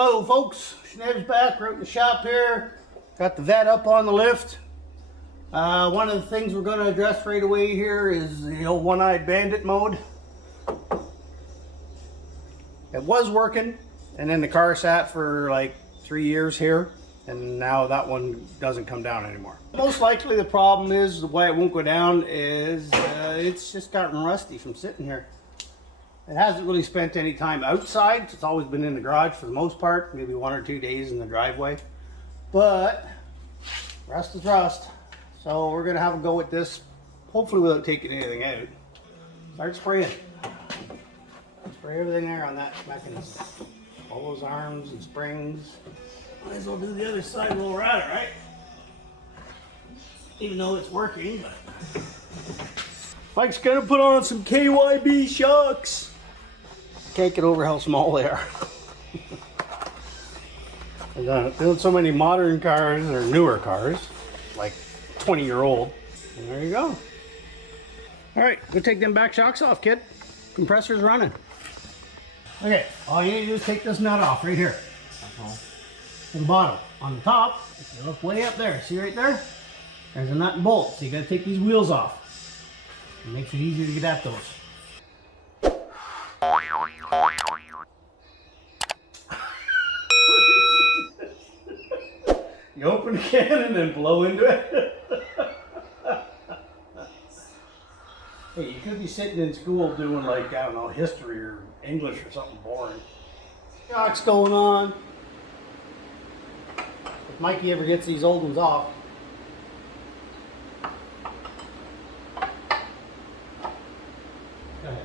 Hello folks, Schneider's back, we're out in the shop here. Got the vet up on the lift. One of the things we're going to address right away here is the old one-eyed bandit mode. It was working, and then the car sat for like 3 years here, and now that one doesn't come down anymore. Most likely the problem is, why it won't go down is it's just gotten rusty from sitting here. It hasn't really spent any time outside. It's always been in the garage for the most part, maybe 1 or 2 days in the driveway. But rust is rust. So we're gonna have a go with this, hopefully without taking anything out. Start spraying. Spray everything there on that mechanism. All those arms and springs. Might as well do the other side while we're at it, right? Even though it's working, but Mike's gonna put on some KYB shocks. Can't get over how small they are. Doing so many modern cars or newer cars, like 20-year-old. And there you go. All right, go take them back shocks off, kid. Compressor's running. Okay, all you need to do is take this nut off right here. From the bottom. On the top, if you look way up there, see right there? There's a nut and bolt, so you gotta take these wheels off. It makes it easier to get at those. You open the can and then blow into it. Hey, you could be sitting in school doing like, I don't know, history or English or something boring. Shock's going on. If Mikey ever gets these old ones off. Go ahead.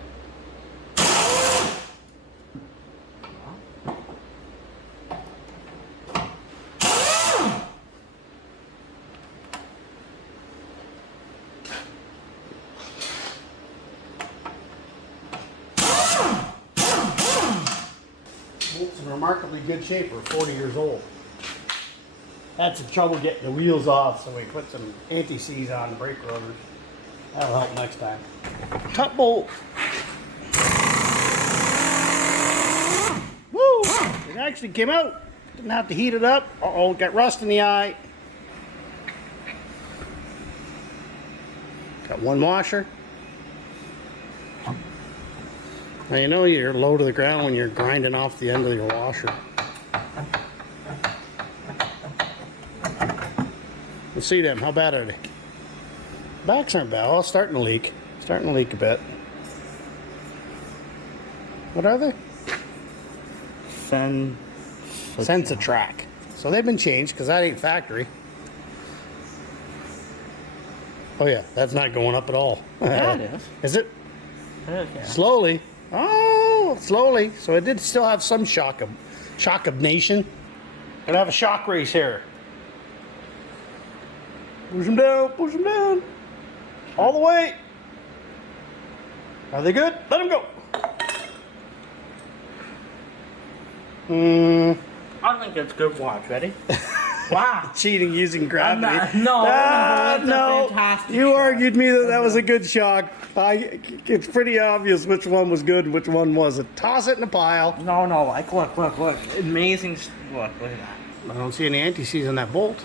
Bolt's in remarkably good shape. We're 40 years old. Had some trouble getting the wheels off, so we put some anti-seize on the brake rotors. That'll help next time. Top bolt. Woo! It actually came out. Didn't have to heat it up. Uh-oh, got rust in the eye. Got one washer. Now you know you're low to the ground when you're grinding off the end of your washer. We'll see them. How bad are they? Backs aren't bad. Oh, it's starting to leak. Starting to leak a bit. What are they? Sensatrack. So they've been changed because that ain't factory. Oh yeah, that's not going up at all. Yeah, it is. Is it? Okay. Slowly. Oh, slowly. So it did still have some shock abnation. Gonna have a shock race here. Push them down, push them down. All the way. Are they good? Let them go. I think it's good watch. Ready? Wow. Cheating using gravity. No, fantastic you shot. Argued me that was a good shock. It's pretty obvious which one was good and which one wasn't. Toss it in the pile. No, like look. Amazing. Look at that. I don't see any anti-seize on that bolt.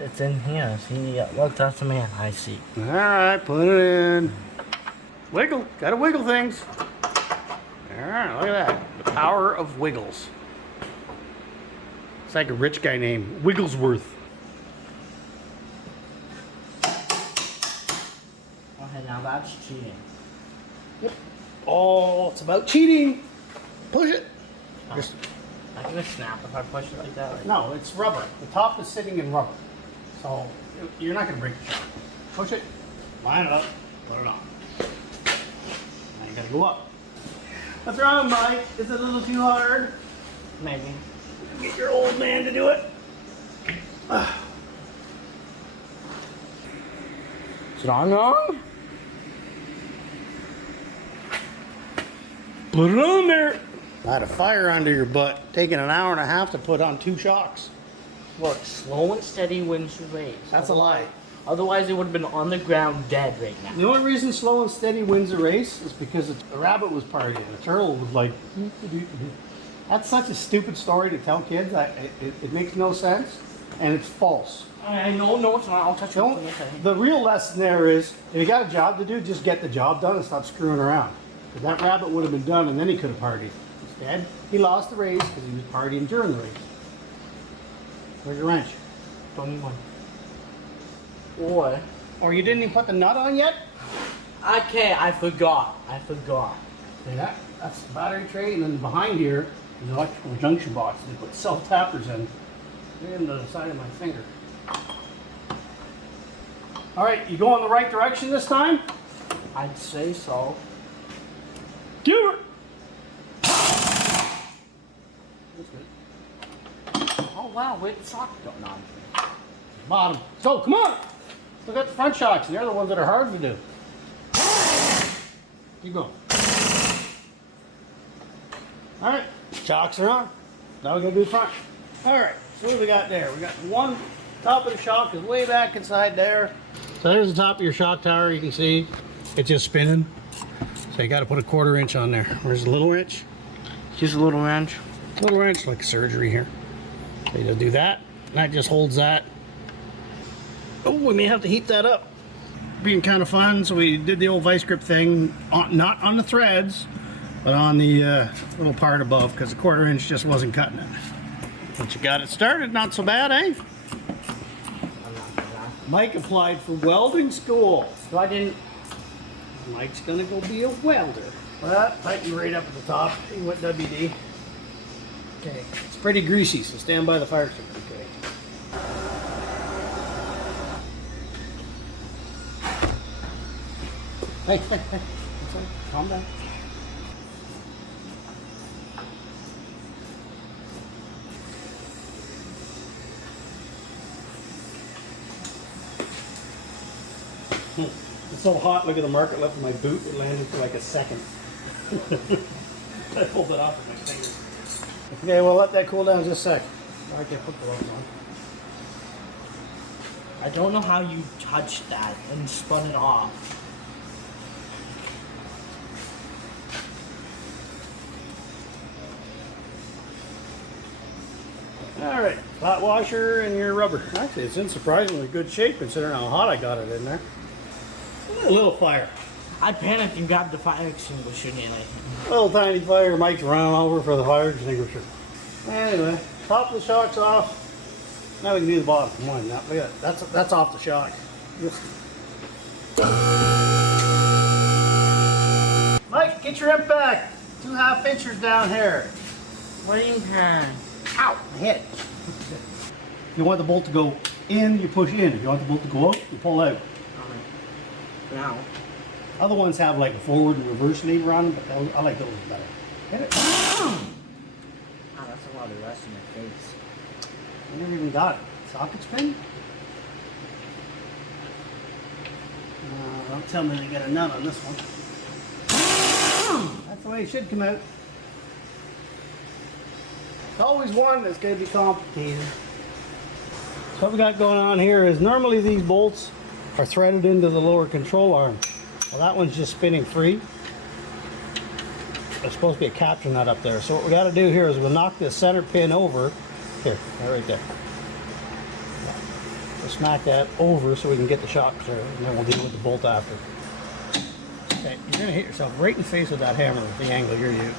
It's in here. See, look, that's the man. I see. All right, put it in. Wiggle. Gotta wiggle things. All right, look at that. The power of wiggles. It's like a rich guy named Wigglesworth. Okay, now that's cheating. Yep. Oh, it's about cheating. Push it. Oh. Just. I'm gonna snap if I push it like that. Right? No, it's rubber. The top is sitting in rubber. So you're not gonna break the shock. Push it, line it up, put it on. Now you gotta go up. What's wrong, Mike? Is it a little too hard? Maybe. Get your old man to do it. Is it on wrong? Put it on there. I had a fire under your butt, taking an hour and a half to put on 2 shocks. Look, slow and steady wins the race. That's a lie. Otherwise, it would have been on the ground dead right now. The only reason slow and steady wins a race is because the rabbit was partying. The turtle was like, That's such a stupid story to tell kids. It makes no sense, and it's false. I know, no, it's not. I'll touch Don't, it. the real lesson there is, if you got a job to do, just get the job done and stop screwing around. 'Cause that rabbit would have been done, and then he could have partied. Instead, he lost the race because he was partying during the race. Where's your wrench? Don't need one. Or. Or you didn't even put the nut on yet? Okay, I forgot. See that? That's the battery tray, and then behind here is the electrical junction box. They put self-tappers in the side of my finger. All right, you go in the right direction this time? I'd say so. Give it! That's good. Oh wow, where'd the sock go? No, I'm kidding. Bottom. So, come on! Look at the front shocks, and they're the ones that are hard to do. Keep going. All right, shocks are on. Now we're gonna do the front. All right, so what do we got there? We got one top of the shock is way back inside there. So there's the top of your shock tower. You can see it's just spinning. So you got to put a 1/4 inch on there. Where's the little wrench? Just a little wrench. Little wrench, like surgery here. So you just do that. That just holds that. Oh, we may have to heat that up. Being kind of fun, so we did the old vice grip thing, not on the threads, but on the little part above, because the 1/4 inch just wasn't cutting it. But you got it started, not so bad, eh? Mike applied for welding school. So I didn't. Mike's gonna go be a welder. Well, tighten right up at the top. He went WD. Okay, it's pretty greasy, so stand by the fire extinguisher. Okay. Hey, that's all right. Calm down. It's so hot, look at the market left of my boot. It landed for like a second. I pulled it off with my fingers. Okay, well, let that cool down just a sec. I can't put the gloves on. I don't know how you touched that and spun it off. All right, hot washer and your rubber. Actually, it's in surprisingly good shape considering how hot I got it in there. A little fire. I panicked and grabbed the fire extinguisher nearly. Little tiny fire. Mike's running over for the fire extinguisher. Anyway, top of the shock's off. Now we can do the bottom. Come on, now, look at that. That's off the shock. Mike, get your hip back. 2 1/2 inches down here. What do you mean? Ow! I hit it. If you want the bolt to go in, you push in. If you want the bolt to go out, you pull out. Now. Other ones have like a forward and reverse lever on them, but I like those better. Hit it. Oh, that's a lot of rust in my face. I never even got it. Socket spin? Don't tell me they got a nut on this one. That's the way it should come out. It's always one that's going to be complicated. So what we got going on here is normally these bolts are threaded into the lower control arm. Well, that one's just spinning free. There's supposed to be a capture nut up there. So what we got to do here is we'll knock this center pin over. Here, right there. We'll smack that over so we can get the shock through, and then we'll deal with the bolt after. Okay, you're going to hit yourself right in the face with that hammer at the angle you're using.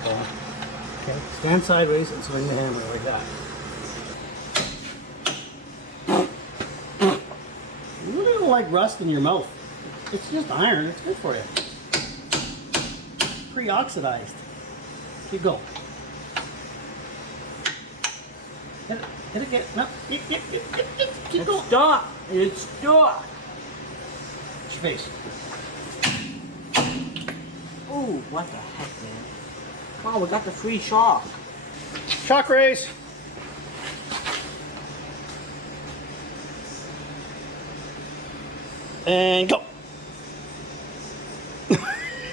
Okay, stand sideways and swing the hammer like that. You really don't like rust in your mouth. It's just iron. It's good for you. Pre-oxidized. Keep going. Hit it. Hit it again. No. Keep going. Stop! It's stuck! It's your face. Ooh, what the heck, man? Oh, we got the free shock. Shock race. And go.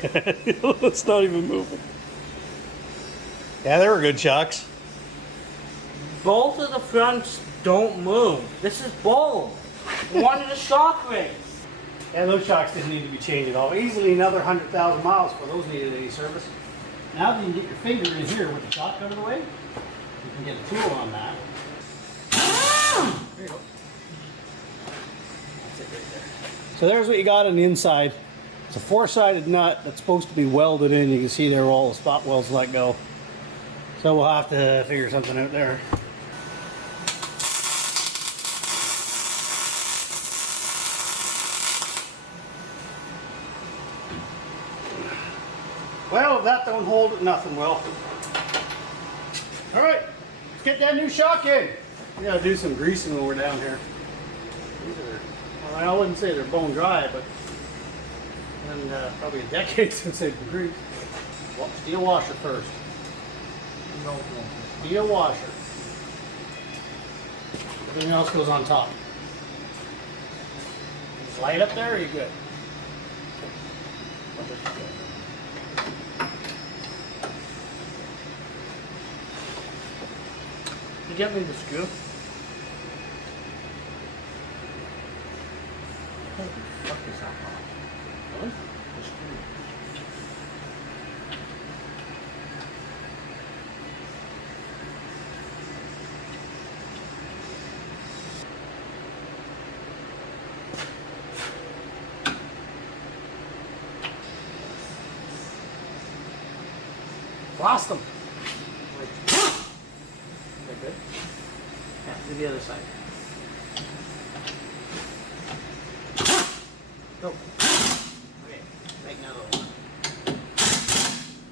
It's not even moving. Yeah, they were good shocks. Both of the fronts don't move. This is bold. We wanted a shock race. Yeah, those shocks didn't need to be changed at all. Easily another 100,000 miles before those needed any service. Now that you can get your finger in here with the shock out of the way, you can get a tool on that. There you go. That's it right there. So there's what you got on the inside. It's a 4-sided nut that's supposed to be welded in. You can see there where all the spot welds let go. So we'll have to figure something out there. Well, if that don't hold it, nothing will. All right, let's get that new shock in. We gotta do some greasing when we're down here. These are, well, I wouldn't say they're bone dry, but been probably a decade since they've been greased. Well, steel washer first. Steel washer. Everything else goes on top. Is light up there, or are you good? You get me the screw? What the fuck is that on? Really? The screw. Lost them. Like good? Yeah, do the other side. Go. Okay, make another one.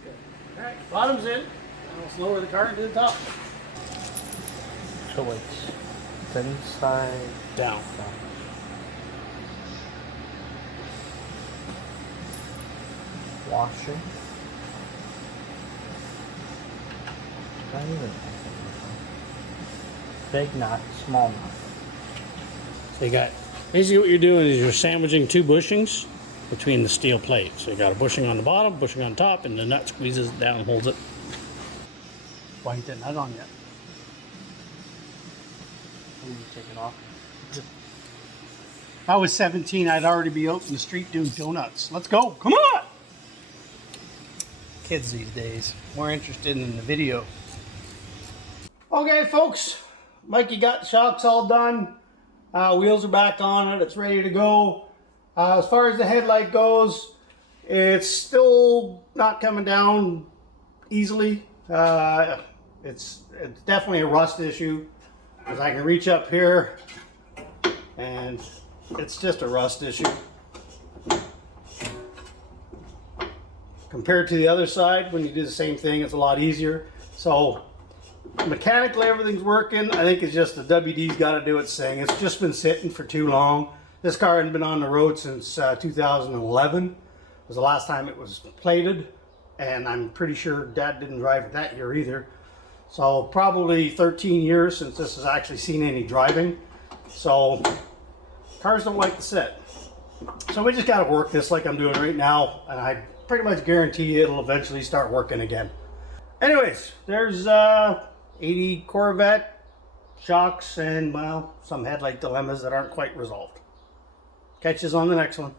Good. Alright, bottom's in. Now let's lower the car into the top. So it's inside Down. down. Washer. Not even big knot, small knot. So you got, basically what you're doing is you're sandwiching two bushings between the steel plates. So you got a bushing on the bottom, bushing on top, and the nut squeezes it down and holds it. Why ain't that nut on yet? I'm gonna take it off. If I was 17, I'd already be out in the street doing donuts. Let's go, come on! Kids these days, more interested in the video. Okay, folks, Mikey got the shocks all done. Wheels are back on it, it's ready to go. As far as the headlight goes, it's still not coming down easily. It's definitely a rust issue, because I can reach up here and it's just a rust issue. Compared to the other side, when you do the same thing, it's a lot easier. So mechanically everything's working. I think it's just the WD's got to do its thing. It's just been sitting for too long. This car hadn't been on the road since 2011. It was the last time it was plated, and I'm pretty sure Dad didn't drive it that year either. So probably 13 years since this has actually seen any driving. So cars don't like to sit. So we just got to work this like I'm doing right now, and I pretty much guarantee you it'll eventually start working again. Anyways, there's 80 Corvette shocks and, well, some headlight dilemmas that aren't quite resolved. Catch us on the next one.